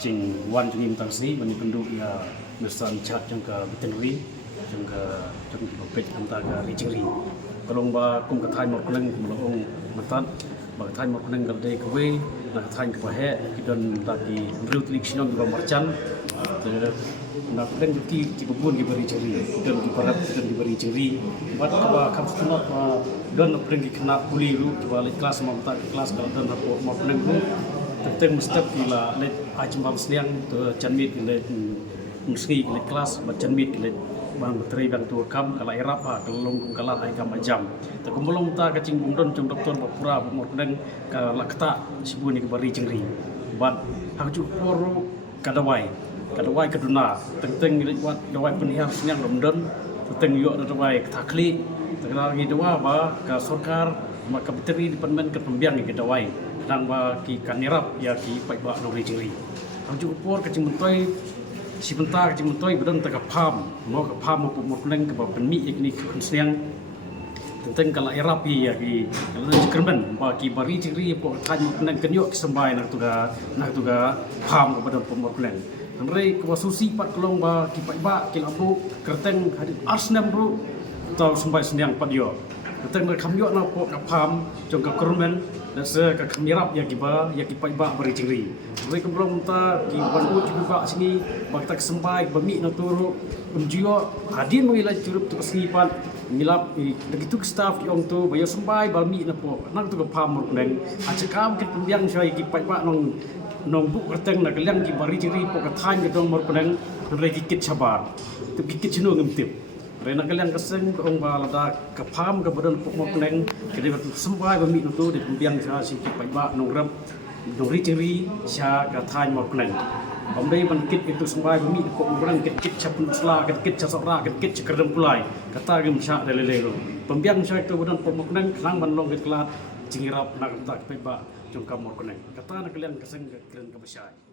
Cing wan jengim tangsi bani penduk ya mesan chat jangka veterinary jangka pek antaga rijeri kalong ba kum kathai mok nang kum long matan ba kathai mok nang galde kwe na kathai ke he kidon lagi rut liksinon ba marchan na kren ki bubun ki bari jeri kidon ki parap kidon ki bari jeri bat ba kam sunat ma don kren ki kena kuli ru ba kelas mamta kelas kalau don mok nang tentang mesti bila let ajam seniang tu canmit let muski let kelas canmit let bang teri bang tu kam kalau erap kalau long kalau ai kam ajam tu kumulong ta kacing bungdon cung doktor bapura bumur kedeng kalau kata sibuni kebari cengri bat hak cu poro kadawai keduna tentang wat dawai penihar seniang lomdon tentang yo dawai takli terkenal gitu ba ka sorkar maka beteri departemen ke pembiang ke dawai nang ba ki kanirap ya ki pai ba no rijeri ang ju por ka cimentoi si benta ka cimentoi bedan ta ka pham mo mo leng ka ba penmi ikni seniang tentang kala erapi ya ki kala kermen ba ki bari jeri po kan nang kenyo kesembai nak tuga pham ka badan pomor leng nang ka susi pat kelong ba ki pai ba ki labu kerteng hadit arsnam ru tau sembai seniang padio tentang kamyo na po ka pham jong ka kermen dan ka kamirap ya kipai ba bari jengri mereka belum ta ki wan ki buka sini bakta kesembai bami na turu umjio hadin mengilai curup tu kesnipan milap begitu staff di ong tu bayo sembai bami na po nang tu ka pham neng acakam ke pembiang sai kipai ba nong buk kerteng na kaliang ki bari jengri po ka thain ke dong mor neng regi kit sabar tu kit chino ngemtip Rena kalian keseng orang balada kepam ke badan pokok neng kiri sembai bami itu di pembiang saya si kipai ba nongrem nongri ceri saya katai mau neng pembeli menkit itu sembai bami pokok orang kit capun usla kit casora kit cekerdem pulai kata gem syak lelelo pembiang saya itu badan pokok neng kerang manlong kit kelat cingirap nak tak kipai ba jongkam mau neng kata nak kalian keseng kalian kebesai